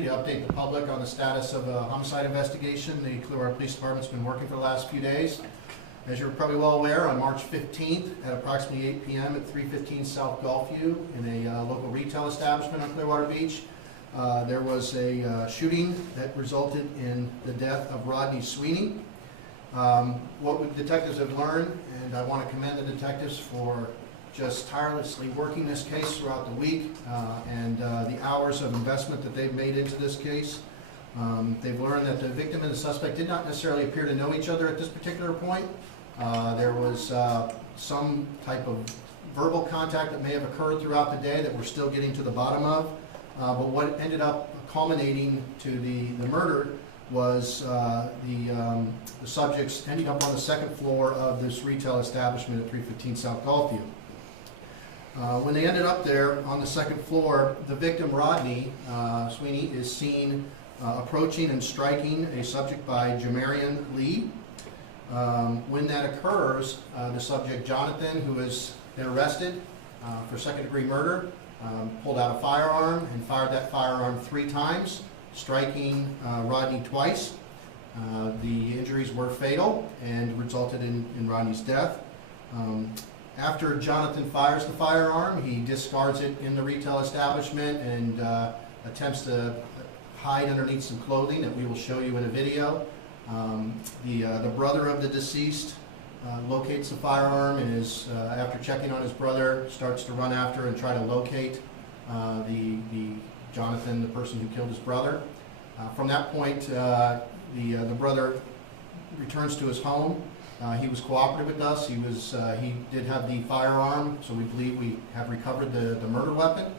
To update the public on the status of a homicide investigation the Clearwater Police Department's been working for the last few days. As you're probably well aware, on March 15th at approximately 8 p.m. at 315 South Gulfview in a local retail establishment on Clearwater Beach, there was a shooting that resulted in the death of Rodney Sweeney. What detectives have learned, and I want to commend the detectives for just tirelessly working this case throughout the week and the hours of investment that they've made into this case. They've learned that the victim and the suspect did not necessarily appear to know each other at this particular point. There was some type of verbal contact that may have occurred throughout the day that we're still getting to the bottom of. But what ended up culminating to the murder was the subjects ending up on the second floor of this retail establishment at 315 South Gulfview. When they ended up there on the second floor, the victim, Rodney Sweeney, is seen approaching and striking a subject by Jamarian Lee. When that occurs, the subject, Jonathan, who has been arrested for second-degree murder, pulled out a firearm and fired that firearm 3 times, striking Rodney twice. The injuries were fatal and resulted in Rodney's death. After Jonathan fires the firearm, he discards it in the retail establishment and attempts to hide underneath some clothing that we will show you in a video. The brother of the deceased locates the firearm and is, after checking on his brother, starts to run after and try to locate Jonathan, the person who killed his brother. From that point, the brother returns to his home. He was cooperative with us. He did have the firearm, so we believe we have recovered the murder weapon.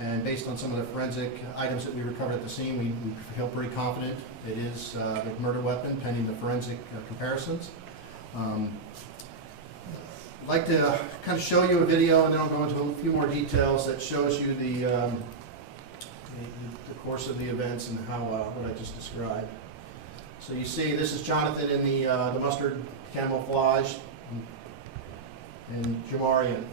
And based on some of the forensic items that we recovered at the scene, we feel pretty confident it is the murder weapon, pending the forensic comparisons. I'd like to kind of show you a video, and then I'll go into a few more details that shows you the course of the events and how what I just described. So you see, this is Jonathan in the mustard camouflage, and Jamarian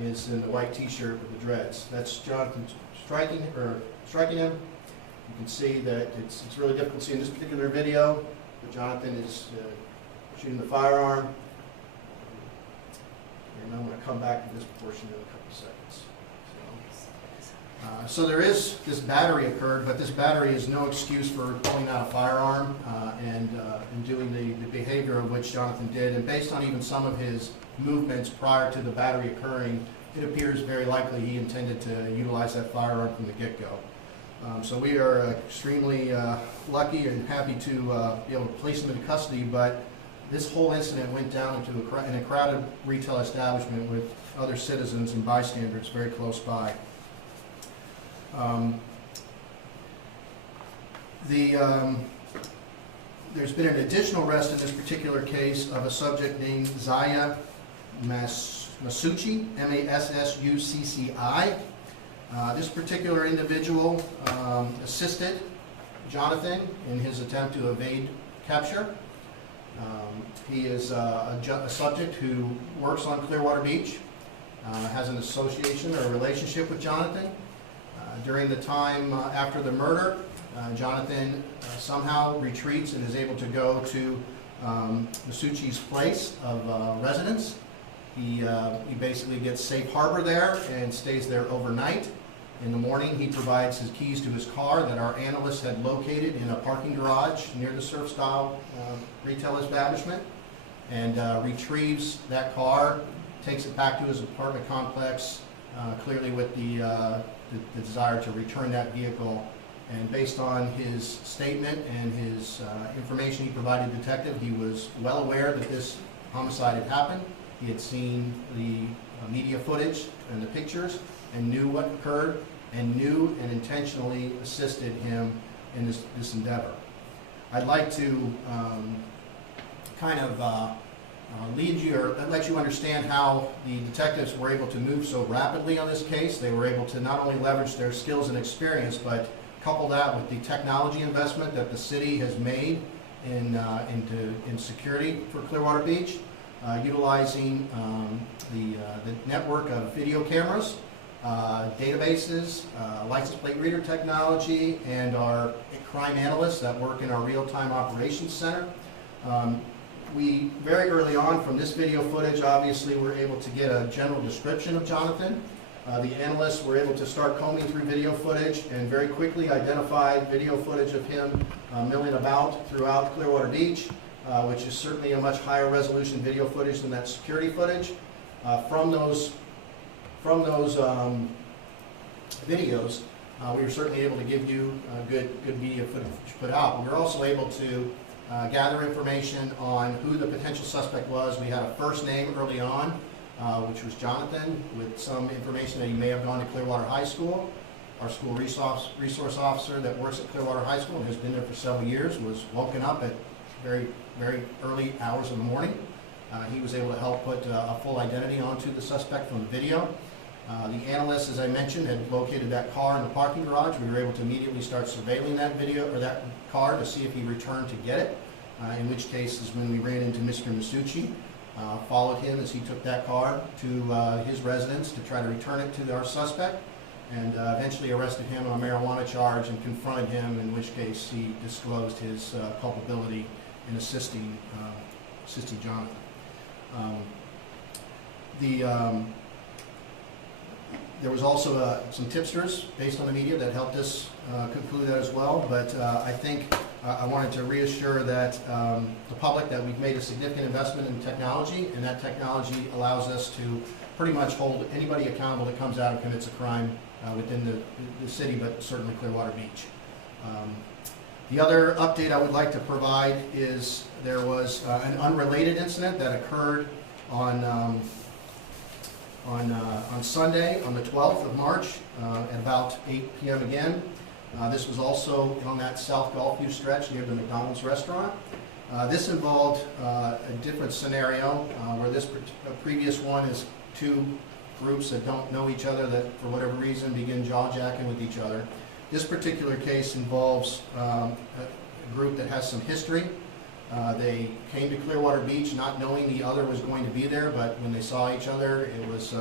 is in the white T-shirt with the dreads. That's Jonathan striking him. You can see that it's really difficult to see in this particular video, but Jonathan is shooting the firearm. And I'm going to come back to this portion in a couple of seconds. So there is this battery occurred, but this battery is no excuse for pulling out a firearm and doing the behavior of which Jonathan did. And based on even some of his movements prior to the battery occurring, it appears very likely he intended to utilize that firearm from the get-go. So we are extremely lucky and happy to be able to place him into custody, but this whole incident went down in a crowded retail establishment with other citizens and bystanders very close by. There's been an additional arrest in this particular case of a subject named Zaya Massucci, M-A-S-S-U-C-C-I. This particular individual assisted Jonathan in his attempt to evade capture. He is a subject who works on Clearwater Beach, has an association or a relationship with Jonathan. During the time after the murder, Jonathan somehow retreats and is able to go to Massucci's place of residence. He basically gets safe harbor there and stays there overnight. In the morning, he provides his keys to his car that our analysts had located in a parking garage near the Surf Style retail establishment, and retrieves that car, takes it back to his apartment complex, clearly with the desire to return that vehicle. And based on his statement and his information he provided the detective, he was well aware that this homicide had happened. He had seen the media footage and the pictures and knew what occurred, and knew and intentionally assisted him in this endeavor. I'd like to kind of lead you, or let you understand how the detectives were able to move so rapidly on this case. They were able to not only leverage their skills and experience, but couple that with the technology investment that the city has made in security for Clearwater Beach, utilizing the network of video cameras databases, license plate reader technology, and our crime analysts that work in our real-time operations center. We, very early on from this video footage, obviously were able to get a general description of Jonathan. The analysts were able to start combing through video footage and very quickly identified video footage of him milling about throughout Clearwater Beach, which is certainly a much higher resolution video footage than that security footage. From those videos, we were certainly able to give you good media footage put out. We were also able to gather information on who the potential suspect was. We had a first name early on, which was Jonathan, with some information that he may have gone to Clearwater High School. Our school resource officer that works at Clearwater High School and has been there for several years was woken up at very early hours of the morning. He was able to help put a full identity onto the suspect from the video. The analyst, as I mentioned, had located that car in the parking garage. We were able to immediately start surveilling that video or that car to see if he returned to get it. In which case is when we ran into Mr. Masucci, followed him as he took that car to his residence to try to return it to our suspect, and eventually arrested him on a marijuana charge and confronted him, in which case he disclosed his culpability in assisting Jonathan. There was also some tipsters based on the media that helped us conclude that as well, but I think I wanted to reassure that the public that we've made a significant investment in technology, and that technology allows us to pretty much hold anybody accountable that comes out and commits a crime within the city, but certainly Clearwater Beach. The other update I would like to provide is there was an unrelated incident that occurred on Sunday, on the 12th of March, at about 8 p.m. again. This was also on that South Gulfview stretch near the McDonald's restaurant. This involved a different scenario where this previous one is two groups that don't know each other that for whatever reason begin jaw-jacking with each other. This particular case involves a group that has some history. They came to Clearwater Beach not knowing the other was going to be there, but when they saw each other, it was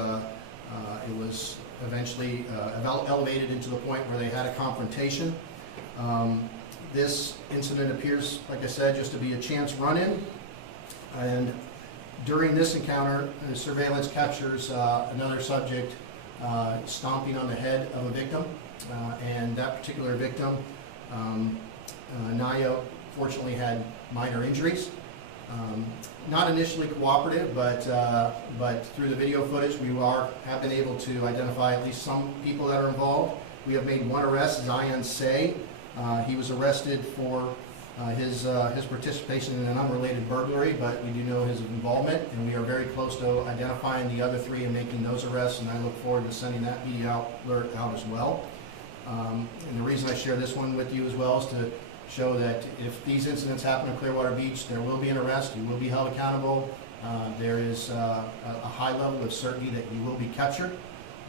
eventually elevated into the point where they had a confrontation. This incident appears, like I said, just to be a chance run-in, and during this encounter, the surveillance captures another subject stomping on the head of a victim, and that particular victim, Naya, fortunately had minor injuries. Not initially cooperative, but through the video footage we have been able to identify at least some people that are involved. We have made one arrest, Zion Say. He was arrested for his participation in an unrelated burglary, but we do know his involvement, and we are very close to identifying the other three and making those arrests, and I look forward to sending that media alert out as well. And the reason I share this one with you as well is to show that if these incidents happen in Clearwater Beach, there will be an arrest, you will be held accountable. There is a high level of certainty that you will be captured.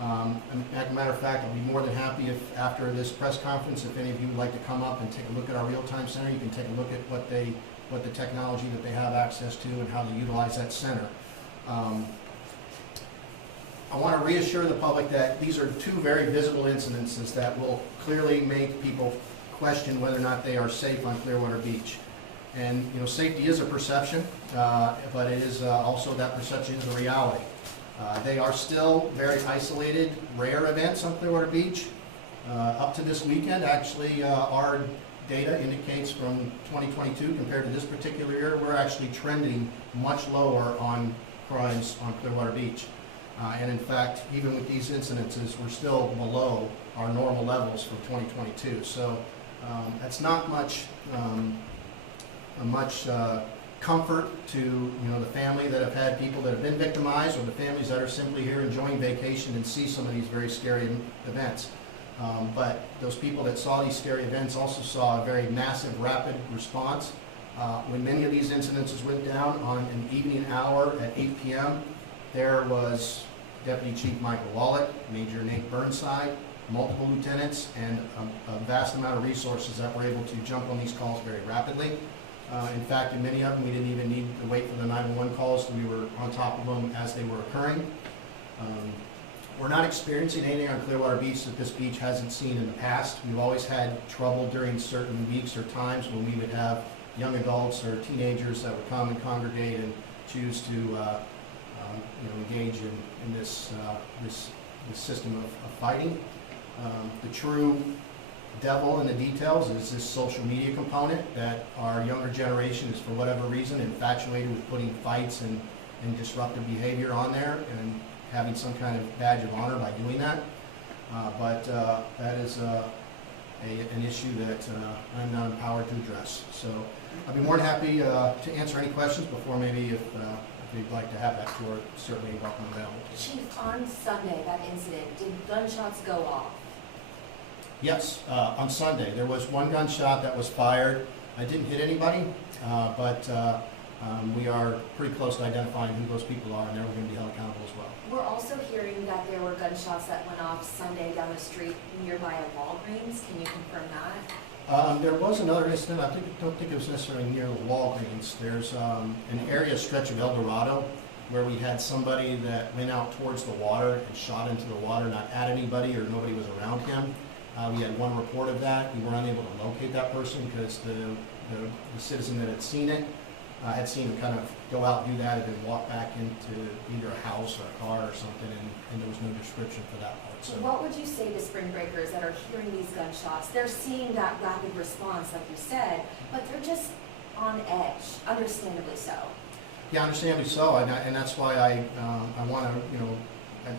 As a matter of fact, I'll be more than happy if after this press conference, if any of you would like to come up and take a look at our real-time center, you can take a look at what the technology that they have access to and how they utilize that center. I want to reassure the public that these are two very visible incidences that will clearly make people question whether or not they are safe on Clearwater Beach. And you know, safety is a perception, but it is also that perception is a reality. They are still very isolated, rare events on Clearwater Beach. Up to this weekend, actually, our data indicates from 2022 compared to this particular year, we're actually trending much lower on crimes on Clearwater Beach. And in fact, even with these incidences, we're still below our normal levels for 2022. So that's not much comfort to the family that have had people that have been victimized, or the families that are simply here enjoying vacation and see some of these very scary events. But those people that saw these scary events also saw a very massive, rapid response. When many of these incidences went down on an evening hour at 8 p.m., there was Deputy Chief Michael Wallach, Major Nate Burnside, multiple lieutenants, and a vast amount of resources that were able to jump on these calls very rapidly. In fact, in many of them, we didn't even need to wait for the 911 calls. We were on top of them as they were occurring. We're not experiencing anything on Clearwater Beach that this beach hasn't seen in the past. We've always had trouble during certain weeks or times when we would have young adults or teenagers that would come and congregate and choose to engage in this system of fighting. The true devil in the details is this social media component that our younger generation is, for whatever reason, infatuated with putting fights and disruptive behavior on there and having some kind of badge of honor by doing that. But that is an issue that I'm not empowered to address. So I'd be more than happy to answer any questions before, maybe if you'd like to have that tour, certainly welcome available. Chief, on Sunday, that incident, did gunshots go off? Yes, on Sunday. There was one gunshot that was fired. I didn't hit anybody, but we are pretty close to identifying who those people are, and they're going to be held accountable as well. We're also hearing that there were gunshots that went off Sunday down the street nearby a Walgreens. Can you confirm that? There was another incident. I don't think it was necessarily near the Walgreens. There's an area stretch of El Dorado where we had somebody that went out towards the water and shot into the water, not at anybody or nobody was around him. We had one report of that. We were unable to locate that person because the citizen that had seen it had seen him kind of go out and do that and then walk back into either a house or a car or something, and there was no description for that part. So what would you say to spring breakers that are hearing these gunshots? They're seeing that rapid response, like you said, but they're just on edge, understandably so. Yeah, understandably so, and that's why I want to,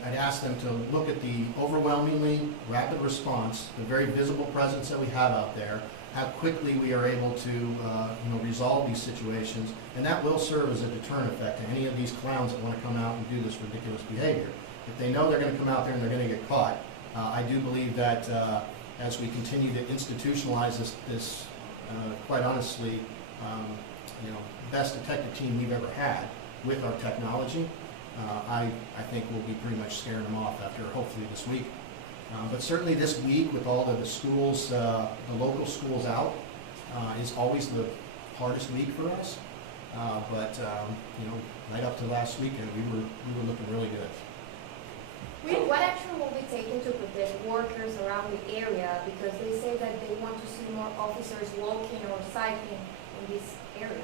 I'd ask them to look at the overwhelmingly rapid response, the very visible presence that we have out there, how quickly we are able to resolve these situations, and that will serve as a deterrent effect to any of these clowns that want to come out and do this ridiculous behavior. If they know they're going to come out there and they're going to get caught, I do believe that as we continue to institutionalize this quite honestly, best detective team we've ever had with our technology, I think we'll be pretty much scaring them off after hopefully this week. But certainly this week, with all of the schools, the local schools out, is always the hardest week for us. But right up to last weekend, we were looking really good. What action will be taken to protect workers around the area, because they say that they want to see more officers walking or cycling in this area?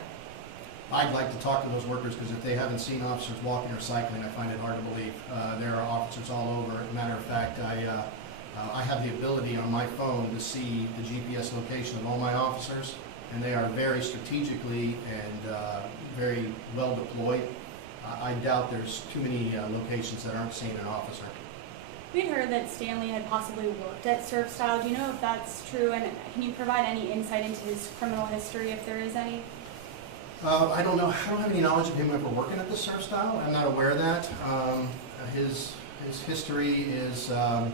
I'd like to talk to those workers, because if they haven't seen officers walking or cycling, I find it hard to believe. There are officers all over. As a matter of fact, I have the ability on my phone to see the GPS location of all my officers, and they are very strategically and very well deployed. I doubt there's too many locations that aren't seeing an officer. We'd heard that Stanley had possibly worked at Surf Style. Do you know if that's true, and can you provide any insight into his criminal history, if there is any? I don't know. I don't have any knowledge of him ever working at the Surf Style. I'm not aware of that. His history is, I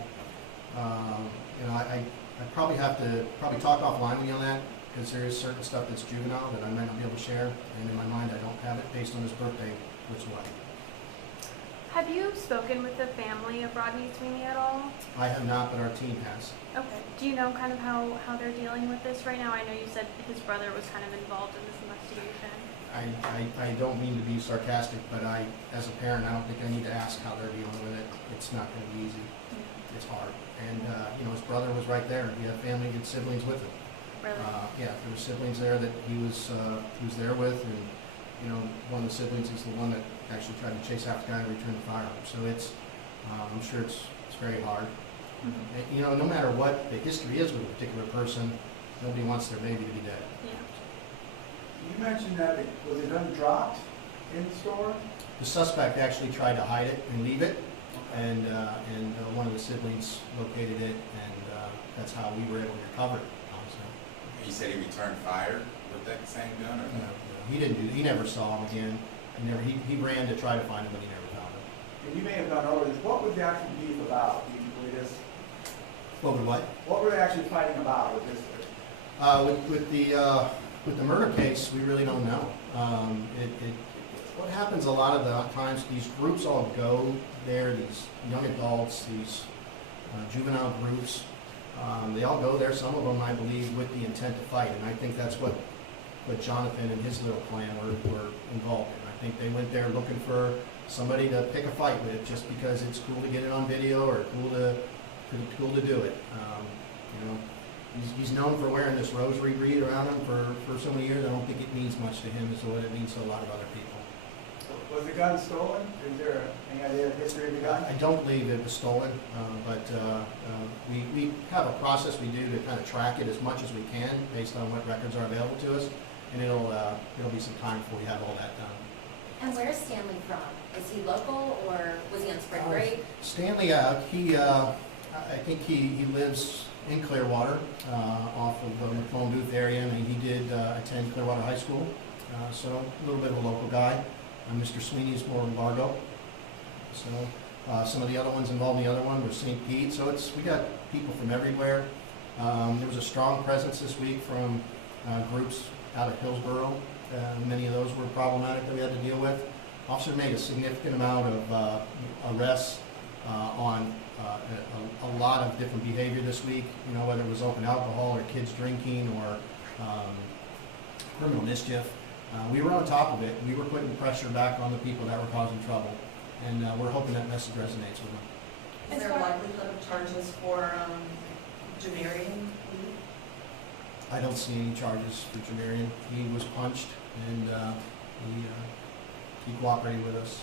probably have to talk offline with you on that, because there is certain stuff that's juvenile that I might not be able to share, and in my mind I don't have it based on his birthday, which what. Have you spoken with the family of Rodney Sweeney at all? I have not, but our team has. Okay. Do you know kind of how they're dealing with this right now? I know you said his brother was kind of involved in this investigation. I don't mean to be sarcastic, but as a parent, I don't think I need to ask how they're dealing with it. It's not going to be easy. It's hard. And, his brother was right there. He had family and siblings with him. Really? Yeah, there were siblings there that he was there with, and, one of the siblings is the one that actually tried to chase after the guy and return the firearm. So it's, I'm sure it's very hard. Mm-hmm. And, no matter what the history is with a particular person, nobody wants their baby to be dead. Yeah. You mentioned that was the gun dropped in the store? The suspect actually tried to hide it and leave it, and one of the siblings located it, and that's how we were able to recover it. He said he returned fire with that same gun, or no? He didn't do. He never saw him again. He ran to try to find him, but he never found him. And you may have gone over this. What was the actual beef about? Do you believe this? What would what? What were they actually fighting about with this? With the murder case, we really don't know. What happens a lot of the times, these groups all go there, these young adults, these juvenile groups, they all go there, some of them, I believe, with the intent to fight, and I think that's what Jonathan and his little clan were involved in. I think they went there looking for somebody to pick a fight with just because it's cool to get it on video or cool to do it. You know, he's known for wearing this rosary wreath around him for so many years. I don't think it means much to him as to what it means to a lot of other people. Was the gun stolen? Is there any idea of the history of the gun? I don't believe it was stolen, but we have a process we do to kind of track it as much as we can based on what records are available to us, and it'll be some time before we have all that done. And where's Stanley from? Is he local or was he on spring break? Stanley, I think he lives in Clearwater, off of the phone booth area, and he did attend Clearwater High School, so a little bit of a local guy. Mr. Sweeney's more in Largo. So some of the other ones involved in the other one were St. Pete. So we got people from everywhere. There was a strong presence this week from groups out of Hillsborough. Many of those were problematic that we had to deal with. Officers made a significant amount of arrests on a lot of different behavior this week. You know, whether it was open alcohol or kids drinking or criminal mischief. We were on top of it. We were putting pressure back on the people that were causing trouble, and we're hoping that message resonates with them. Is there a likelihood of charges for Jamarian? I don't see any charges for Jamarian. He was punched, and he cooperated with us,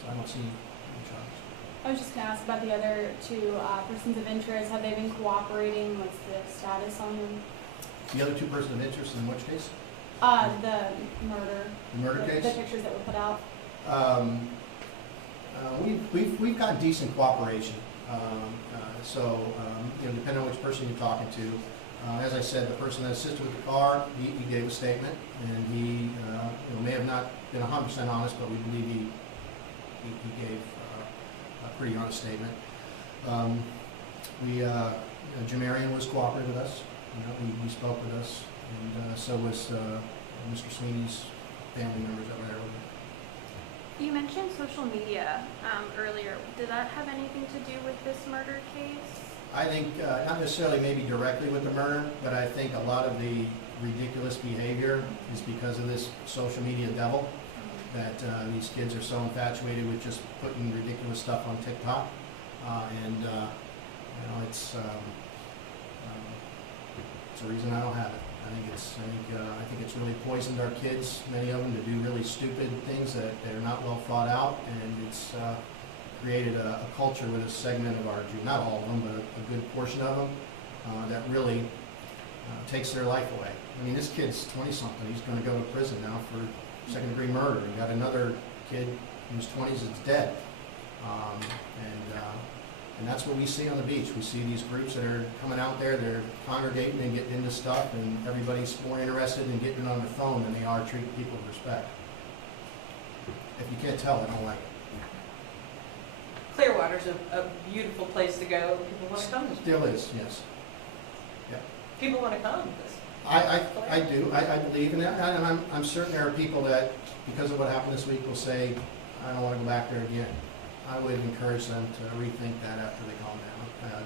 so I don't see any charges. I was just going to ask about the other two persons of interest. Have they been cooperating? What's the status on them? The other two persons of interest in which case? The murder. The murder case? The pictures that were put out. We've got decent cooperation. You know, depending on which person you're talking to. As I said, the person that assisted with the car, he gave a statement, and he you know, may have not been 100% honest, but we believe he gave a pretty honest statement. Jamarian was cooperative with us. You know, he spoke with us, and so was Mr. Sweeney's family members that were there with him. You mentioned social media earlier. Did that have anything to do with this murder case? I think, not necessarily maybe directly with the murder, but I think a lot of the ridiculous behavior is because of this social media devil, that these kids are so infatuated with just putting ridiculous stuff on TikTok. You know, it's the reason I don't have it. I think it's really poisoned our kids, many of them, to do really stupid things that they're not well thought out, and it's created a culture with a segment of our youth, not all of them, but a good portion of them, that really takes their life away. I mean, this kid's 20-something. He's going to go to prison now for second-degree murder. You got another kid in his 20s that's dead. And that's what we see on the beach. We see these groups that are coming out there, they're congregating and getting into stuff, and everybody's more interested in getting it on their phone than they are treating people with respect. If you can't tell, I don't like it. Clearwater's a beautiful place to go. People want to come. Still is, yes. Yeah. People want to come. I do. I believe in that, and I'm certain there are people that, because of what happened this week, will say, I don't want to go back there again. I would encourage them to rethink that after they calm down.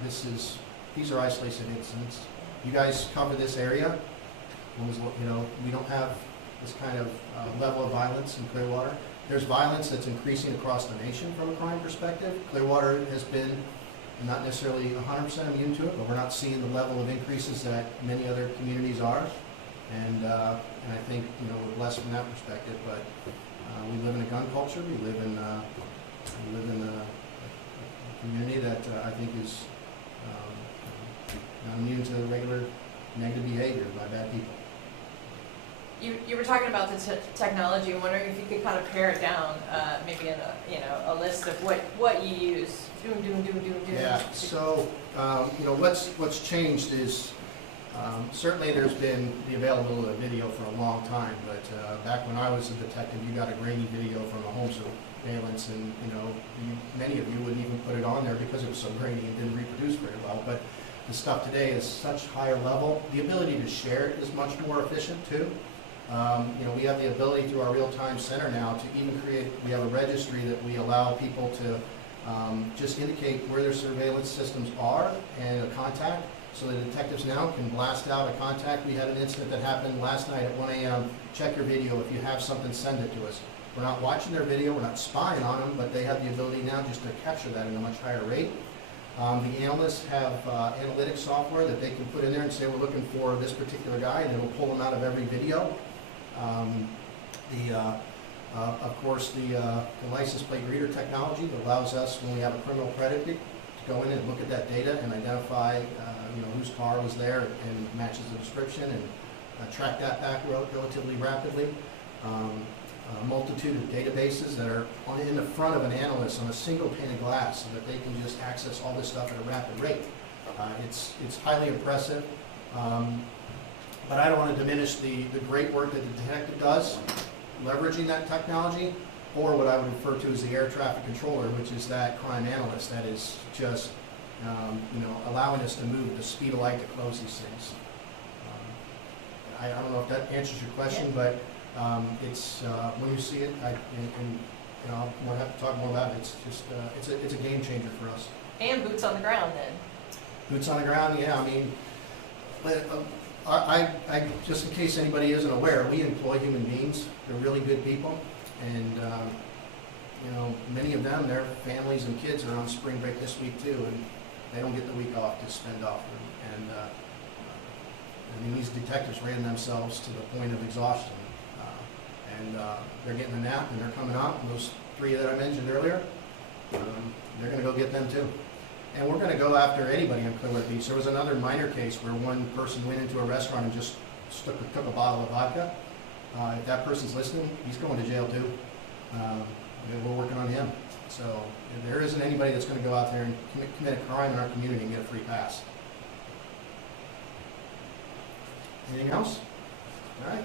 These are isolated incidents. You guys cover this area. You know, we don't have this kind of level of violence in Clearwater. There's violence that's increasing across the nation from a crime perspective. Clearwater has been not necessarily 100% immune to it, but we're not seeing the level of increases that many other communities are. And I think, you know, we're blessed from that perspective. But we live in a gun culture. We live in a community that I think is not immune to regular negative behavior by bad people. You were talking about the technology. I'm wondering if you could kind of pare it down, maybe in a list of what you use. Doom. Yeah. So you know, what's changed is certainly there's been the availability of video for a long time. But back when I was a detective, you got a grainy video from a home surveillance, and you know, many of you wouldn't even put it on there because it was so grainy and didn't reproduce very well. But the stuff today is such higher level. The ability to share it is much more efficient too. You know, we have the ability through our real-time center now to even we have a registry that we allow people to just indicate where their surveillance systems are and a contact, so the detectives now can blast out a contact. We had an incident that happened last night at 1 a.m. Check your video. If you have something, send it to us. We're not watching their video, we're not spying on them, but they have the ability now just to capture that at a much higher rate. The analysts have analytics software that they can put in there and say, we're looking for this particular guy, and it'll pull them out of every video. Of course, the license plate reader technology that allows us, when we have a criminal predicate, to go in and look at that data and identify whose car was there and matches the description, and track that back relatively rapidly. A multitude of databases that are in the front of an analyst on a single pane of glass so that they can just access all this stuff at a rapid rate. It's highly impressive, but I don't want to diminish the great work that the detective does leveraging that technology, or what I would refer to as the air traffic controller, which is that crime analyst that is just allowing us to move at the speed of light to close these things. I don't know if that answers your question, but it's when you see it, we'll have to talk more about it. It's just it's a game changer for us. And boots on the ground then. Boots on the ground, yeah. I mean, I just in case anybody isn't aware, we employ human beings. They're really good people, and many of them, their families and kids are on spring break this week too, and they don't get the week off to spend off. And I mean, these detectives ran themselves to the point of exhaustion. They're getting a nap and they're coming out, and those 3 that I mentioned earlier, they're going to go get them too. And we're going to go after anybody on Clearwater Beach. There was another minor case where one person went into a restaurant and just took a bottle of vodka. If that person's listening, he's going to jail too. We're working on him. So there isn't anybody that's going to go out there and commit a crime in our community and get a free pass. Anything else? All right.